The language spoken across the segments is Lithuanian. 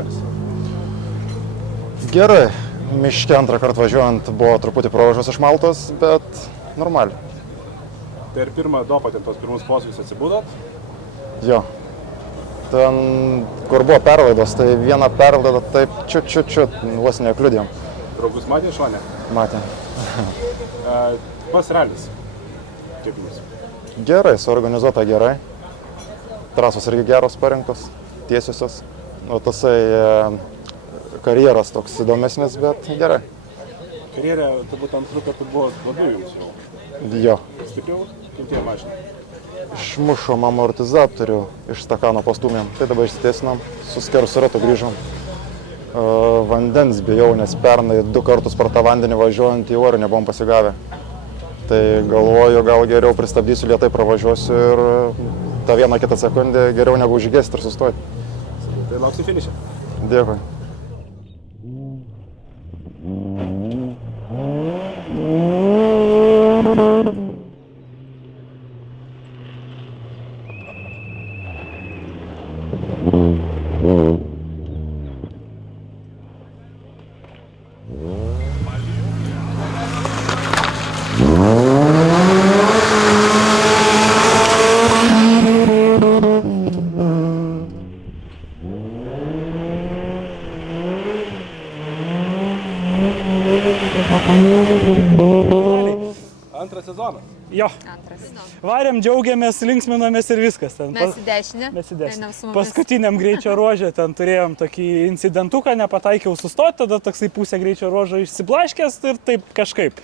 ralis? Gerai, miške antrą kartą važiuojant buvo truputį pravažos iš Maltos, bet normaliai. Per pirmą dopą, ten tos pirmus posūkius atsibūdot? Jo. Ten, kur buvo perlaidos, tai vieną perlaidą taip čiut, vos nekliudėm. Draugus matė šonę? Matė. Pas ralis. Kaip jums? Gerai, suorganizuota gerai. Trasos irgi geros parinktos, tiesiosios. O tasai karjeras toks įdomesnis, bet gerai. Karjerė, turbūt antrų kartų buvo labiau jums jau. Jo. Stipriau, kentėjo mašina. Išmušom amortizatorių, iš stakano pastūmėm. Tai dabar išsitiesinam, su skersų ratu grįžom. Vandens bijau, nes pernai 2 kartus per tą vandenį važiuojant į orą nebuvom pasigavę. Tai galvoju, gal geriau pristabdysiu, lėtai pravažiuosiu ir tą vieną kitą sekundę geriau negu užgesti ir sustoti. Tai lauksim finišę. Dėkui. Antras sezonas. Jo. Varėm, džiaugiamės, linksminomės ir viskas. Ten. Mes į dešinę. Mes į dešinę. Paskutiniam greičio ruožė ten turėjom tokį incidentuką, nepataikiau sustoti, tada toksai pusę greičio ruožo išsiblaškęs ir taip kažkaip.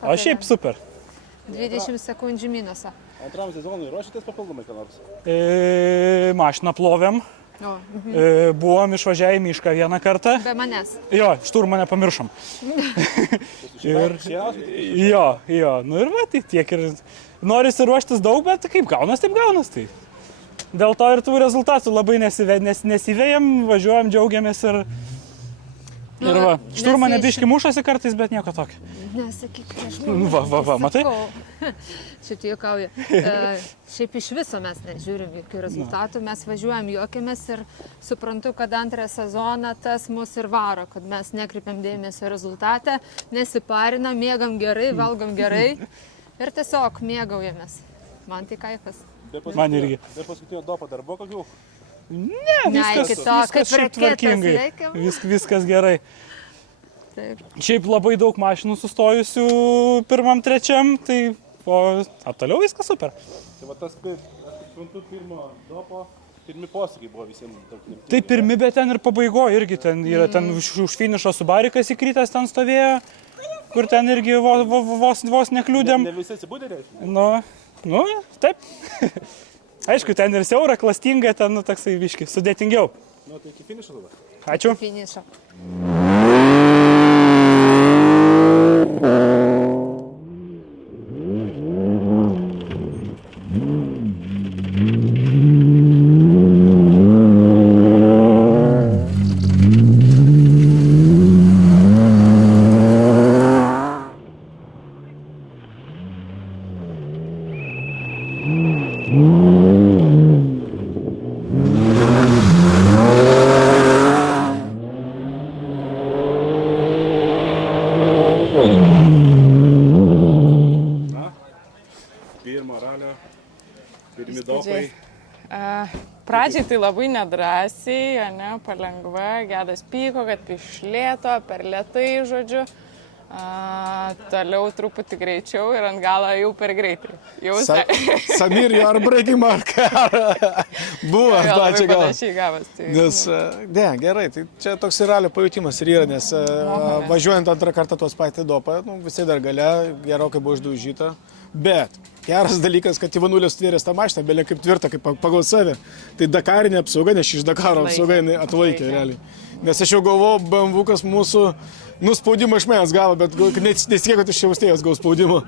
O šiaip super. 20 sekundžių minusą. Antram sezonui ruošitės papildomai ką nors? Mašiną plovėm. Buvom išvažiavę į mišką vieną kartą. Be manęs. Jo, šturmą nepamiršom. Ir, jo, nu ir va, tai tiek ir norisi ruoštis daug, bet kaip gaunas, taip gaunas. Tai. Dėl to ir tų rezultatų labai nesivėjam, važiuojam, džiaugiamės ir va, šturmą nebiški mušasi kartais, bet nieko tokio. Nesakyk, aš Va, matai? Šitai juokauju. Šiaip iš viso mes nežiūrim jokių rezultatų, mes važiuojam, juokiamės ir suprantu, kad antrą sezoną tas mus ir varo, kad mes nekreipiam dėmesio rezultatą, nesiparinam, mėgam gerai, valgom gerai ir tiesiog mėgaujamės. Man tai kaifas. Man irgi. Be paskutinio dopo dar buvo kokių? Ne, viskas šiaip tvarkingai, viskas gerai. Taip. Šiaip labai daug mašinų sustojusių pirmam, trečiam, tai toliau viskas super. Tai va tas, aš suprantu, pirmo dopo, pirmi posūkiai buvo visiems daug. Tai pirmi, bet ten ir pabaigo irgi, ten yra ten už finišo Subarikas įkritęs ten stovėjo, kur ten irgi vos nekliūdėm. Ne visi atsibūdė, reiškia? Nu, taip. Aišku, ten ir siaura, klastinga, ten toksai viški, sudėtingiau. Nu, tai iki finišo tada. Ačiū. Finišo. Pradžiai tai labai nedrąsiai, ne, palengva, Gedas pyko, kad iš lėto, per lėtai, žodžiu. Toliau truputį greičiau ir ant galo jau per greitai. Samir, you are breaking my car. Buvo, labai čia gal. panašiai gavas. Tai, Nes, gerai, tai čia toks ir ralio pajutimas ir yra, nes važiuojant antrą kartą tuos patį dopą, visi dar gale, gerokai buvo išdaužyta. Bet geras dalykas, kad Ivanulė sutvėrės tą mašiną, belia kaip tvirta, kaip pagal save. Tai Dakarinė apsauga, nes iš Dakaro apsauga jinai atlaikė realiai. Nes aš jau galvojau, BMW-kas mūsų nuspaudimą iš manęs gavo, bet nesitikėjau, kad iš čia Austėjos gavau spaudimą.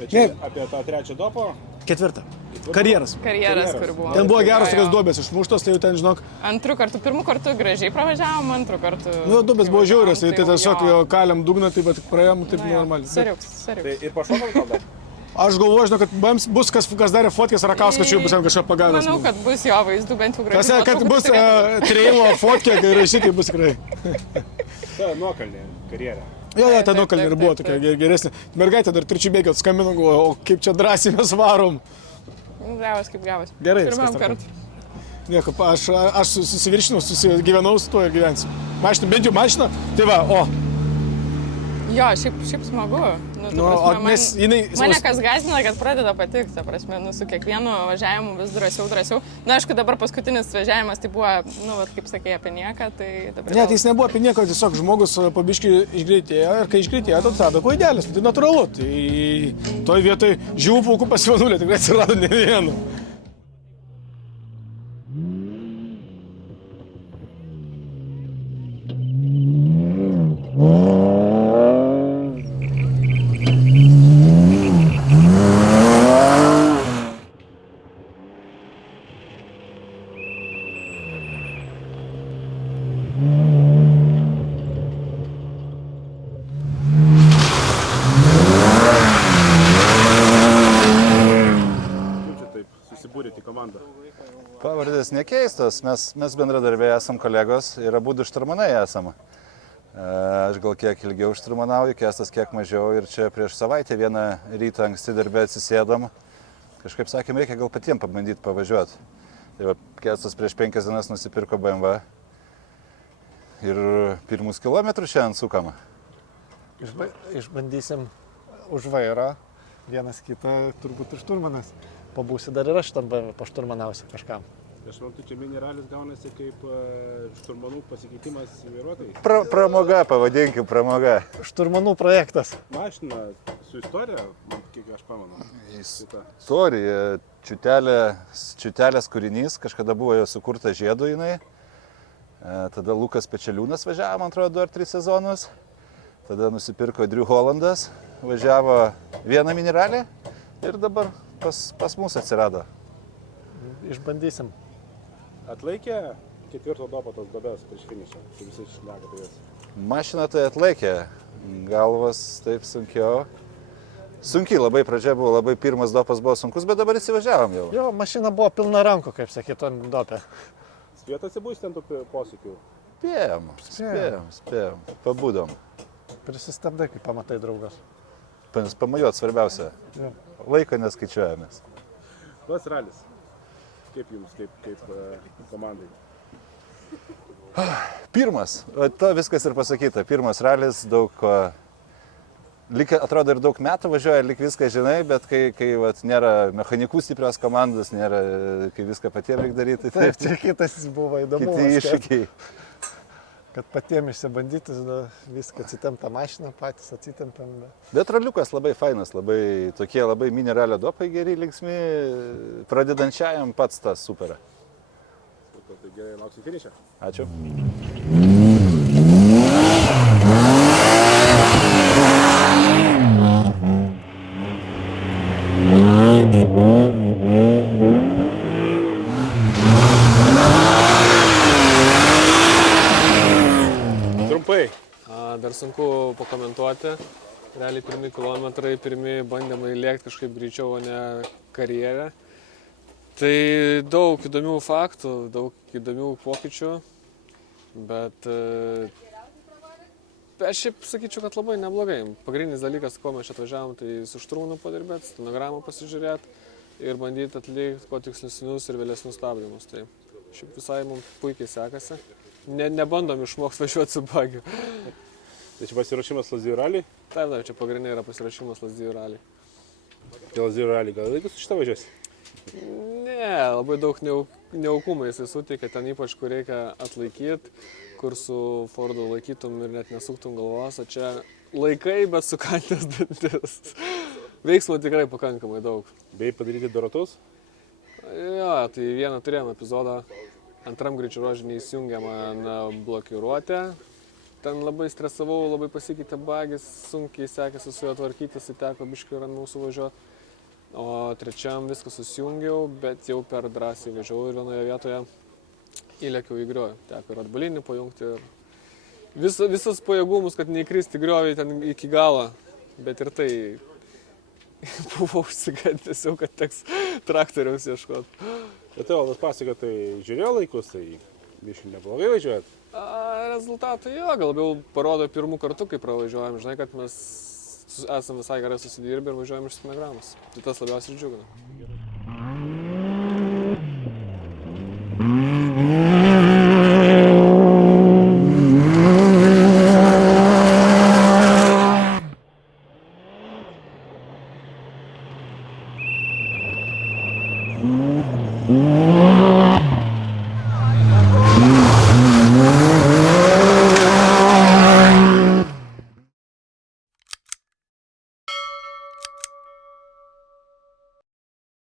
Bet čia apie tą trečią dopą? Ketvirtą. Karjeras, kur buvo. Ten buvo geros tokios duobės išmuštos, tai jau ten, žinok. Antrų kartų, pirmų kartų gražiai pravažiavom, antrų kartų. Nu, duobės buvo žiaurios, tai tiesiog kaliam dugną, taip pat praėjom, taip normaliai. Sariuks. Tai ir pašokom gal dar? Aš galvoju, žinau, kad bus kas darė fotkės Rakauskas, čia bus ant kažką pagavęs. Manau, kad bus jo vaizdų bent jau gražiai. Kad bus treilo fotkė, kai rašykai bus tikrai. Ta nuokalnė karjerą. Jo, ta Taip, nuokalnė ir taip, buvo taip, tokia geresnė. Mergaitė dar trečių bėgio skambino, galvoju, o kaip čia drąsiai mes varom. Gavas kaip gavas. Gerai, Pirmam viskas kartui. Nieko, aš susiviršinau, susigyvenau su tuo ir gyvensiu. Mašina, bent jau mašina, tai va, o. Jo, šiaip smagu. Nu, o nes jinai... Mane kas gąsdina, kad pradeda patikti, ta prasme, su kiekvienu važiavimu vis drąsiau. Na, aišku, dabar paskutinis važiavimas tai buvo, kaip sakė, apie nieką, tai dabar... Ne, tai jis nebuvo apie nieką, tiesiog žmogus po biškį išgreitėjo ir kai išgreitėjo, tai atsirado klaidelės, tai natūralu. Tai toj vietoj žuvų pulkų pas Vanulį tikrai atsirado ne vienu. Susibūrėte į komandą. Pavardės nekeistos, mes bendradarbiai esam kolegos ir abudu šturmanai esam. Aš gal kiek ilgiau šturmanauju, Kestas kiek mažiau ir čia prieš savaitę vieną rytą anksti darbę atsisėdom. Kažkaip sakėm, reikia gal patiems pabandyti pavažiuoti. Tai va, Kestas prieš 5 dienas nusipirko BMW ir pirmus kilometrus šiandien sukam. Išbandysim už vairo, vienas kitą turbūt ir šturmanas. Pabūsi dar ir aš tam pašturmanausiu kažkam. Aš manau, čia mineralis gaunasi kaip šturmanų pasikeitimas vairuotojais. Pramoga, pavadinkim, pramoga. Šturmanų projektas. Mašina su istorija, kiek aš pamanu. Istorija, čiutelės kūrinys, kažkada buvo jo sukurta žiedu jinai. Tada Lukas Pečeliūnas važiavo, man atrodo, 2 ar 3 sezonus. Tada nusipirko Drew Hollandas, važiavo vieną mineralį ir dabar pas mus atsirado. Išbandysim. Atlaikė 4 dopo tos dobės prieš finišą, su visais šneka apie jas. Mašina tai atlaikė, galvas taip sunkiau. Sunkiai labai pradžia buvo, labai pirmas dopas buvo sunkus, bet dabar įsivažiavom jau. Jo, mašina buvo pilna rankų, kaip sakytų, ant dopę. Spėjot atsibūsti ant tų posūkių? Spėjom. Pabudom. Prisistabdai, kai pamatai draugas. Pamajuot svarbiausia. Jo. Laiko neskaičiuojamės. Tas ralis. Kaip jums, kaip komandai? Pirmas, to viskas ir pasakyta. Pirmas ralis, daug, atrodo ir daug metų važiuoja, lyg viską žinai, bet kai nėra mechanikų stiprios komandos, nėra, kai viską patiems reikia daryti. Taip, čia kitas buvo įdomu. Kiti iššūkiai. Kad patiems išsibandyti, viską atsitemptą mašiną, patys atsitempėm. Bet raliukas labai fainas, labai mineralio dopai geri, linksmi, pradedančiajam pats tas super. Tai gerai, lauksim finišą. Ačiū. Trumpai. Dar sunku pakomentuoti. Realiai pirmi kilometrai, pirmi bandymai lėkti kažkaip greičiau, o ne karjerę. Tai daug įdomių faktų, daug įdomių pokyčių, bet aš šiaip sakyčiau, kad labai neblogai. Pagrindinis dalykas, ko mes čia atvažiavom, tai su šturmanu padirbėti, stenogramą pasižiūrėti ir bandyti atlikti kuo tikslesnius ir vėlesnius stabdymus. Tai šiaip visai mums puikiai sekasi. Nebandom išmokti važiuoti su bagiu. Tai čia pasiruošimas Lazdijų raliui? Taip, čia pagrindinė yra pasiruošimas Lazdijų raliui. Tai Lazdijų raliui gal laikus su šitą važiuosi? Ne, labai daug neaukumą jisai suteikia, ten ypač kur reikia atlaikyti, kur su Fordu laikytum ir net nesuktum galvos, o čia laikai, bet sukantęs dantis. Veiksmo tikrai pakankamai daug. Bei padaryti dorotus? Jo, tai vieną turėjom epizodą, antram greičio ruože neįsijungėm blokiruotę. Ten labai stresavau, labai pasikeitė bagis, sunkiai sekėsi su juo tvarkytis, teko biškai ramiau suvažiuoti. O trečiam viską susijungiau, bet jau per drąsiai važiavau ir vienoje vietoje įlėkiau į griovį. Teko ir atbulinį pajungti ir visus pajėgumus, kad neįkristi griovį ten iki galo. Bet ir tai buvau užsigandęs jau, kad teks traktoriaus ieškoti. Bet Evaldas pasakė, tai žiūrėjo laikus, tai biškai neblogai važiuojat. Rezultatai jo, gal labiau parodo pirmų kartų, kai pravažiuojam. Žinai, kad mes esame visai gerai susidirbę ir važiuojam iš 100 gramus. Tai tas labiausiai džiugina.